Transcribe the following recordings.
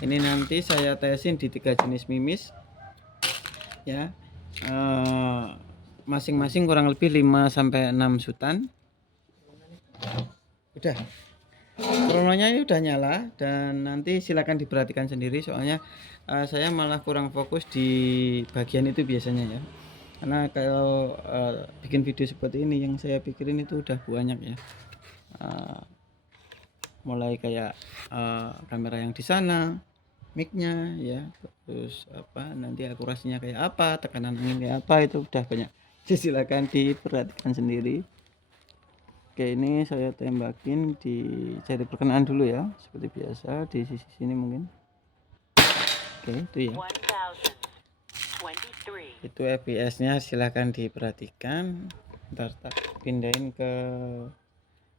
Ini nanti saya tesin di 3 jenis mimis ya, masing-masing kurang lebih 5-6 sutan. Udah, krononya ini udah nyala, dan nanti silakan diperhatikan sendiri, soalnya saya malah kurang fokus di bagian itu biasanya ya, karena kalau bikin video seperti ini yang saya pikirin itu udah banyak ya. Mulai kayak kamera yang di sana, mic-nya ya, terus apa nanti akurasinya kayak apa, tekanan angin kayak apa, itu udah banyak. Silakan diperhatikan sendiri. Oke, ini saya tembakin di jari perkenaan dulu ya, seperti biasa di sisi sini mungkin. Oke, itu ya. Itu FPS-nya silahkan diperhatikan. Ntar tak pindahin ke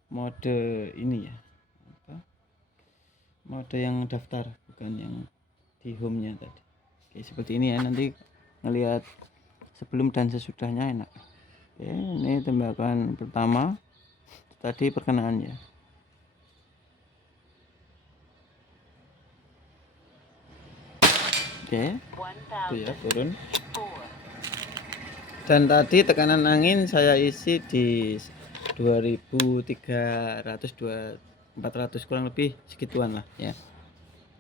mode ini ya. Mode yang daftar, bukan yang di home-nya tadi. Oke, seperti ini ya, nanti ngelihat sebelum dan sesudahnya enak. Oke, ini tembakan pertama tadi perkenaannya. Oke, itu ya, turun. Dan tadi tekanan angin saya isi di 2300 400 kurang lebih segituan lah ya.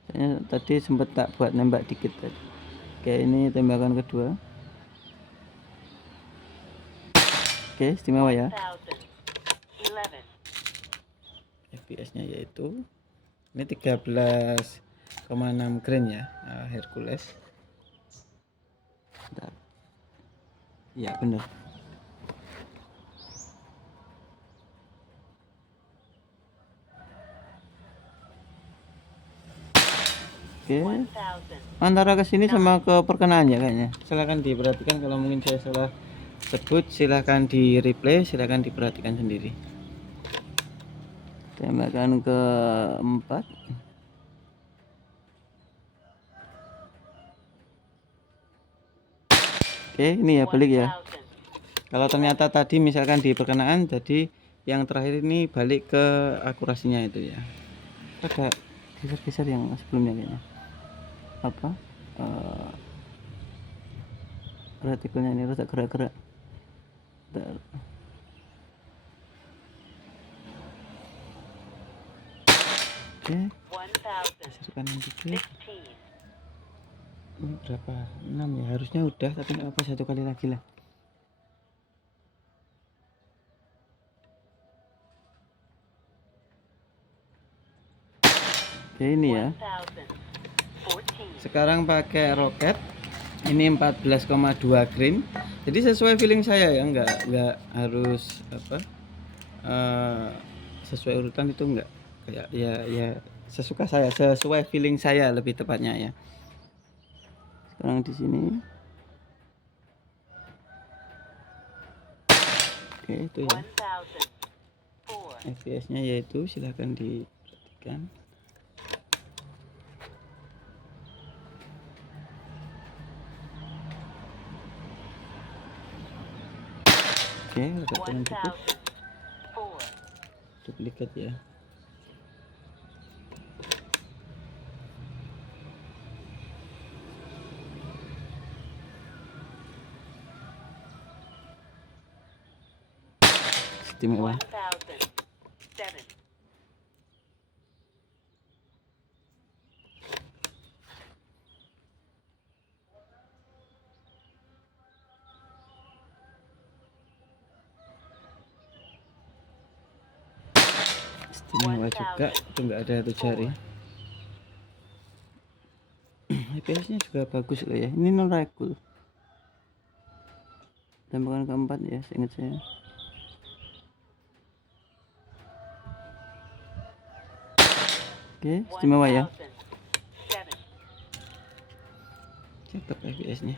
Saya tadi sempat tak buat nembak dikit tadi. Oke, ini tembakan kedua. Oke, istimewa ya. FPS-nya yaitu ini 13,6 grain ya, Hercules. Bentar. Ya benar. Oke, antara ke sini sama ke perkenaannya kayaknya. Silahkan diperhatikan, kalau mungkin saya salah sebut silahkan di replay, silahkan diperhatikan sendiri. Tembakan keempat. Oke, ini ya balik ya. Kalau ternyata tadi misalkan di perkenaan, jadi yang terakhir ini balik ke akurasinya itu ya. Ada geser-geser yang sebelumnya kayaknya. Apa? Retikulnya ini rada gerak-gerak. Oke, geser kanan dikit. Ini berapa? 6 ya, harusnya udah, tapi nggak apa, satu kali lagi lah. Oke, ini ya. Sekarang pakai roket. Ini 14,2 grain. Jadi sesuai feeling saya ya, nggak harus apa, sesuai urutan itu enggak, kayak ya sesuka saya, sesuai feeling saya lebih tepatnya ya. Sekarang di sini. Oke, itu ya. FPS-nya yaitu silahkan diperhatikan. Oke, agak turun dikit. Duplikat ya. Istimewa. Istimewa juga, itu enggak ada satu jari. FPS-nya juga bagus loh ya. Ini non regul. Tembakan keempat ya, seingat saya. Oke, istimewa ya. Cakep FPS-nya.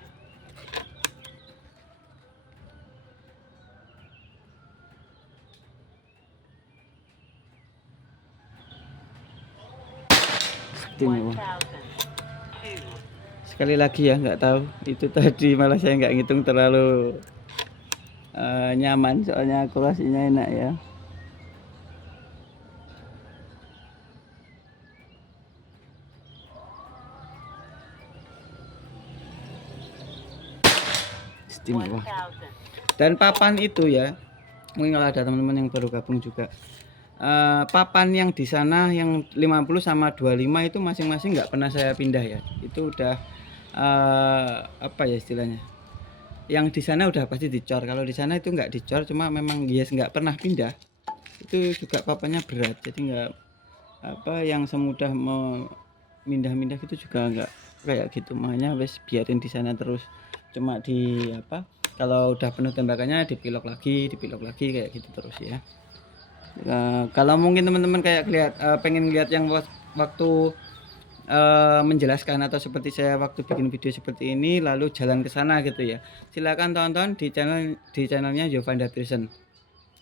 Istimewa. Sekali lagi ya, nggak tahu itu tadi, malah saya nggak ngitung terlalu nyaman, soalnya akurasinya enak ya. istimewa. Dan papan itu ya, mungkin kalau ada teman-teman yang baru gabung juga, papan yang di sana yang 50 sama 25 itu masing-masing nggak pernah saya pindah ya. Itu udah apa ya istilahnya, yang di sana udah pasti dicor. Kalau di sana itu nggak dicor, cuma memang yes nggak pernah pindah. Itu juga papannya berat, jadi nggak apa yang semudah mau mindah-mindah gitu juga nggak kayak gitu. Makanya wes biarin di sana terus, cuma di apa, kalau udah penuh tembakannya dipilok lagi kayak gitu terus ya. Kalau mungkin teman-teman kayak pengen lihat yang waktu menjelaskan atau seperti saya waktu bikin video seperti ini lalu jalan ke sana gitu ya, silakan tonton di channelnya Jovanda Pearson.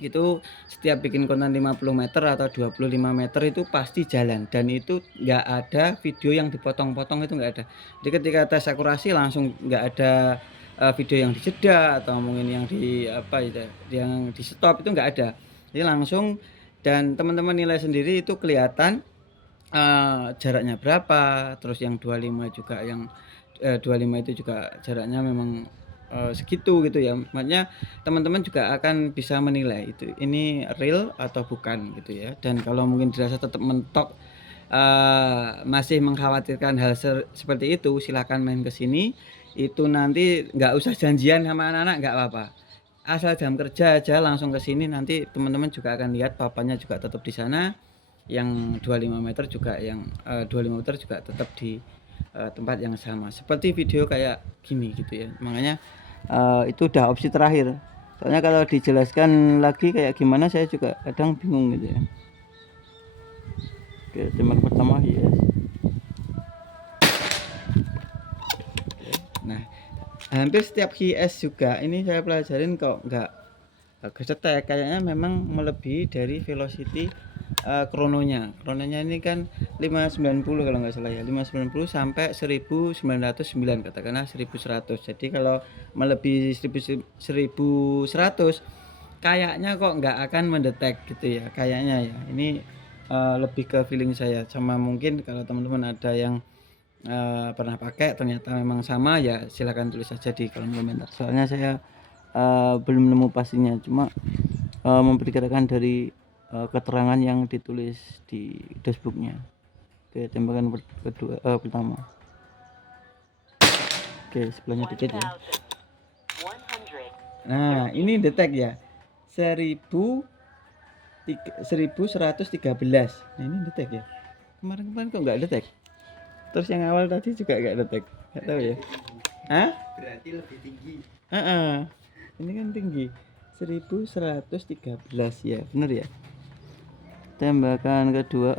Itu setiap bikin konten 50 meter atau 25 meter itu pasti jalan, dan itu nggak ada video yang dipotong-potong, itu nggak ada. Jadi ketika tes akurasi langsung nggak ada video yang dijeda atau mungkin yang di apa itu yang di stop, itu nggak ada. Jadi langsung, dan teman-teman nilai sendiri itu kelihatan jaraknya berapa. Terus yang 25 juga, yang 25 itu juga jaraknya memang segitu gitu ya. Makanya teman-teman juga akan bisa menilai itu ini real atau bukan gitu ya. Dan kalau mungkin dirasa tetap mentok, masih mengkhawatirkan hal seperti itu, silakan main ke sini. Itu nanti nggak usah janjian sama anak-anak, nggak apa-apa, asal jam kerja aja langsung ke sini. Nanti teman-teman juga akan lihat papannya juga tetap di sana, yang 25 meter juga, yang 25 meter juga tetap di tempat yang sama seperti video kayak gini gitu ya. Makanya itu udah opsi terakhir, soalnya kalau dijelaskan lagi kayak gimana saya juga kadang bingung gitu ya. Oke, tembak pertama ya. Nah, hampir setiap HS juga ini saya pelajarin kok nggak kesetek, kayaknya memang melebihi dari velocity krononya ini kan 590 kalau nggak salah ya, 590 sampai 1909, katakanlah 1100. Jadi kalau melebihi 1100 kayaknya kok nggak akan mendetek gitu ya, kayaknya ya. Ini lebih ke feeling saya, sama mungkin kalau teman-teman ada yang pernah pakai ternyata memang sama ya, silahkan tulis saja di kolom komentar. Soalnya saya belum nemu pastinya, cuma memperkirakan dari keterangan yang ditulis di dashboardnya. Oke, tembakan kedua pertama. Oke, sebelahnya dikit ya. Nah, ini detek ya, 1113. Nah, ini detek ya. Kemarin kok nggak detek. Terus yang awal tadi juga nggak detek, nggak tahu ya. Hah? Berarti lebih tinggi. Ini kan tinggi, 1113 ya, bener ya. Tembakan kedua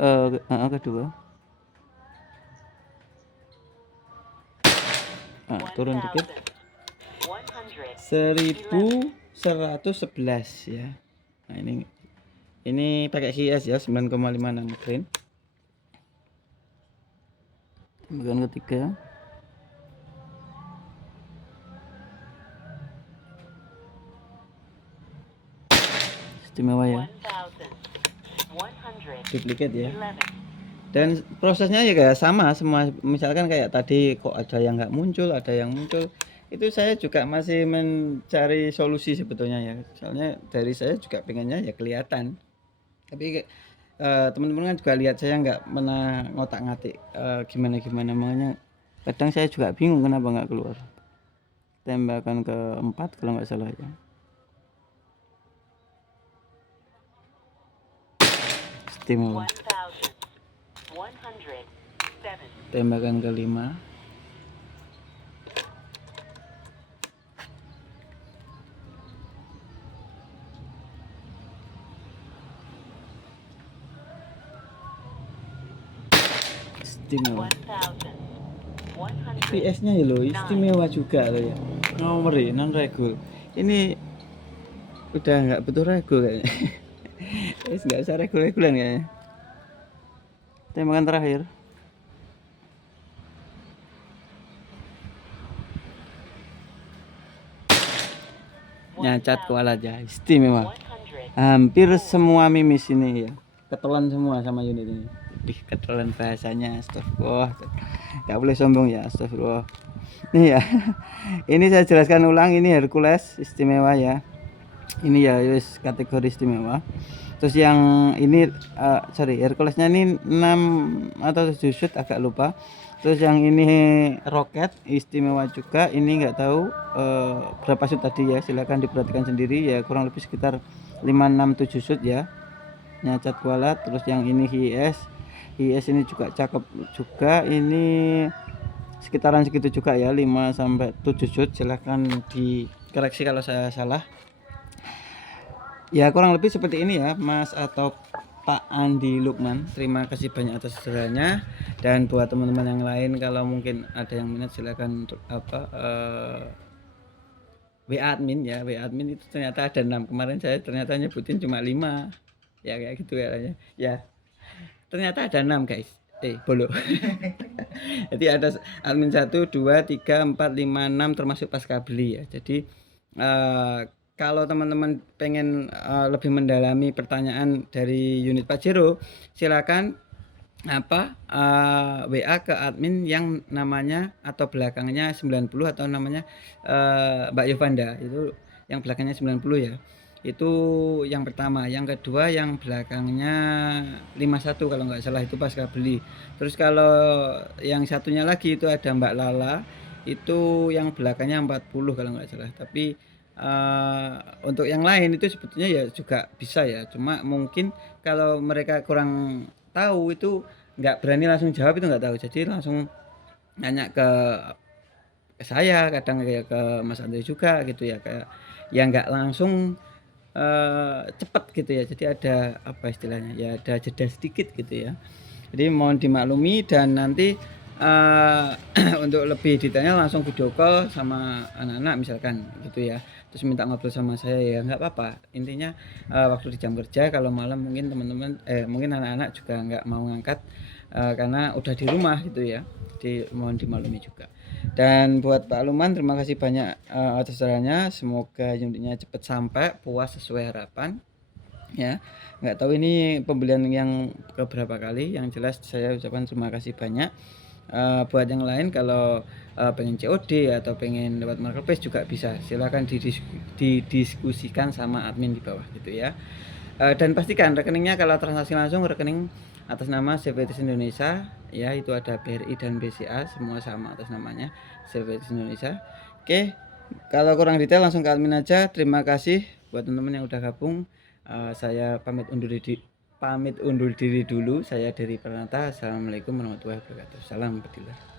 turun dikit, 1111 ya. Nah, ini pakai HS ya, 9,5 nanograin. Tembakan ketiga, istimewa ya, duplikat ya. Dan prosesnya juga sama semua, misalkan kayak tadi kok ada yang nggak muncul, ada yang muncul, itu saya juga masih mencari solusi sebetulnya ya. Soalnya dari saya juga pengennya ya kelihatan, tapi teman-teman kan juga lihat saya nggak pernah ngotak-ngatik gimana, makanya kadang saya juga bingung kenapa nggak keluar. Tembakan keempat kalau nggak salah ya, istimewa. Tembakan kelima, istimewa. PS nya ya lo istimewa juga lo ya, nomor ya non regul. Ini udah nggak butuh regul kayaknya. Nggak usah regulan kayaknya. Tembakan terakhir, nyacat kualat ya, istimewa. Hampir semua mimis ini ya ketelan semua sama unit ini. Ketelan bahasanya, astagfirullah, nggak boleh sombong ya, astagfirullah. Nih ya. Ini saya jelaskan ulang, ini Hercules istimewa ya. Ini ya wis kategori istimewa. Terus yang ini sorry, Herculesnya ini 6 atau 7 shoot agak lupa. Terus yang ini roket istimewa juga, ini nggak tahu berapa shoot tadi ya, silahkan diperhatikan sendiri ya, kurang lebih sekitar 5 6 7 shoot ya. Nyacat kualat. Terus yang ini hies ini juga cakep juga, ini sekitaran segitu juga ya, 5 sampai 7 shoot, silahkan dikoreksi kalau saya salah. Ya kurang lebih seperti ini ya Mas atau Pak Andi Lukman. Terima kasih banyak atas saudaranya, dan buat teman-teman yang lain kalau mungkin ada yang minat silakan WA admin ya. WA admin itu ternyata ada 6. Kemarin saya ternyata nyebutin cuma 5. Ya kayak gitu ya. Ya. Ternyata ada 6 guys. Bolo. Jadi ada admin 1 2 3 4 5 6 termasuk pasca beli ya. Jadi kalau teman-teman pengen lebih mendalami pertanyaan dari unit Pajero, silakan WA ke admin yang namanya atau belakangnya 90 atau namanya Mbak Yovanda, itu yang belakangnya 90 ya. Itu yang pertama. Yang kedua yang belakangnya 51 kalau nggak salah, itu pasca beli. Terus kalau yang satunya lagi itu ada Mbak Lala, itu yang belakangnya 40 kalau nggak salah. Tapi untuk yang lain itu sebetulnya ya juga bisa ya, cuma mungkin kalau mereka kurang tahu itu nggak berani langsung jawab, itu nggak tahu, jadi langsung nanya ke saya, kadang kayak ke Mas Andre juga gitu ya, kayak ya nggak langsung cepet gitu ya, jadi ada apa istilahnya ya, ada jeda sedikit gitu ya. Jadi mohon dimaklumi, dan nanti untuk lebih detailnya langsung video call sama anak-anak misalkan gitu ya, terus minta ngobrol sama saya ya nggak apa-apa. Intinya waktu di jam kerja, kalau malam mungkin teman-teman mungkin anak-anak juga nggak mau ngangkat karena udah di rumah gitu ya, jadi mohon dimaklumi juga. Dan buat Pak Luman, terima kasih banyak atas sarannya, semoga unitnya cepat sampai, puas sesuai harapan ya. Nggak tahu ini pembelian yang keberapa kali, yang jelas saya ucapkan terima kasih banyak. Buat yang lain kalau pengen COD atau pengen lewat marketplace juga bisa, silakan didiskusikan sama admin di bawah gitu ya. Dan pastikan rekeningnya kalau transaksi langsung rekening atas nama CVTS Indonesia ya, itu ada BRI dan BCA semua sama atas namanya CVTS Indonesia. Oke, kalau kurang detail langsung ke admin aja. Terima kasih buat teman-teman yang udah gabung. Saya pamit undur diri dulu. Saya dari Pranata. Assalamualaikum warahmatullahi wabarakatuh. Salam Bedilah.